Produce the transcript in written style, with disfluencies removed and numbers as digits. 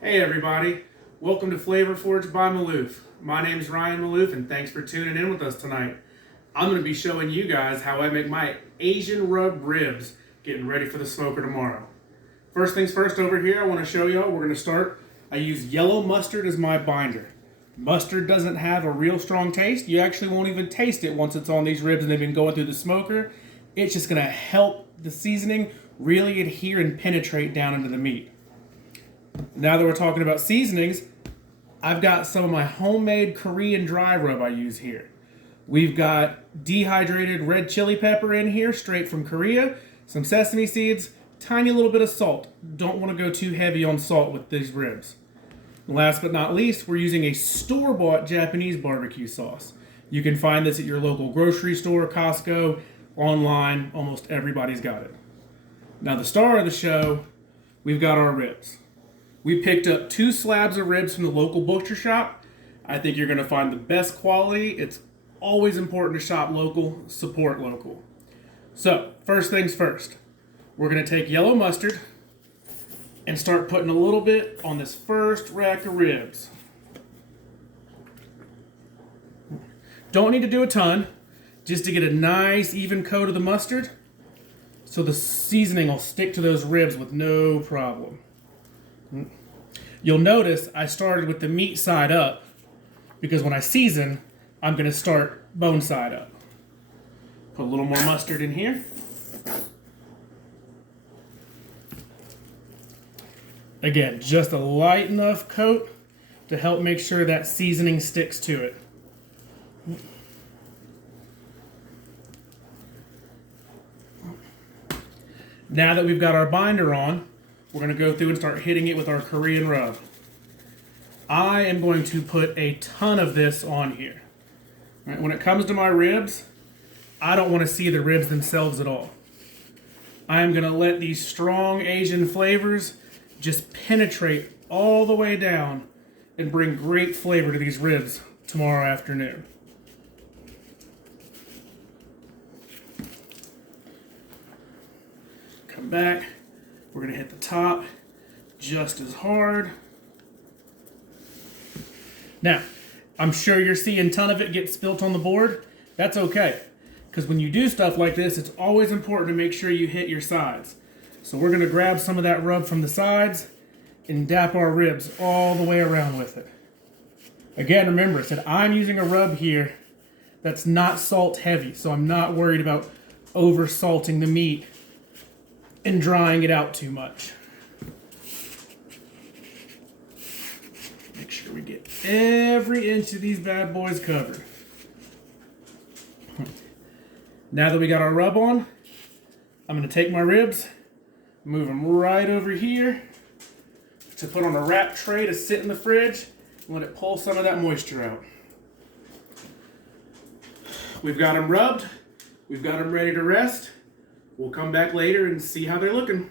Hey everybody, welcome to Flavor Forge by Maloof. My name is Ryan Maloof and thanks for tuning in with us tonight. I'm going to be showing you guys how I make my Asian rub ribs, getting ready for the smoker tomorrow. First things first, over here I want to show y'all, we're going to start. I use yellow mustard as my binder. Mustard doesn't have a real strong taste. You actually won't even taste it once it's on these ribs and they've been going through the smoker. It's just going to help the seasoning really adhere and penetrate down into the meat. Now that we're talking about seasonings, I've got some of my homemade Korean dry rub I use here. We've got dehydrated red chili pepper in here, straight from Korea, some sesame seeds, tiny little bit of salt. Don't want to go too heavy on salt with these ribs. Last but not least, we're using a store-bought Japanese barbecue sauce. You can find this at your local grocery store, Costco, online. Almost everybody's got it. Now the star of the show, we've got our ribs. We picked up 2 slabs of ribs from the local butcher shop. I think you're going to find the best quality. It's always important to shop local, support local. So, first things first. We're going to take yellow mustard and start putting a little bit on this first rack of ribs. Don't need to do a ton, just to get a nice even coat of the mustard so the seasoning will stick to those ribs with no problem. You'll notice I started with the meat side up because when I season, I'm going to start bone side up. Put a little more mustard in here. Again, just a light enough coat to help make sure that seasoning sticks to it. Now that we've got our binder on, we're going to go through and start hitting it with our Korean rub. I am going to put a ton of this on here. Right, when it comes to my ribs, I don't want to see the ribs themselves at all. I am going to let these strong Asian flavors just penetrate all the way down and bring great flavor to these ribs tomorrow afternoon. Come back. We're going to hit the top just as hard. Now, I'm sure you're seeing a ton of it get spilt on the board. That's okay, because when you do stuff like this, it's always important to make sure you hit your sides. So we're going to grab some of that rub from the sides and dap our ribs all the way around with it. Again, remember, I said I'm using a rub here that's not salt heavy, so I'm not worried about over salting the meat and drying it out too much. Make sure we get every inch of these bad boys covered. Now that we got our rub on, I'm going to take my ribs, move them right over here to put on a wrap tray to sit in the fridge and let it pull some of that moisture out. We've got them rubbed, we've got them ready to rest. We'll come back later and see how they're looking.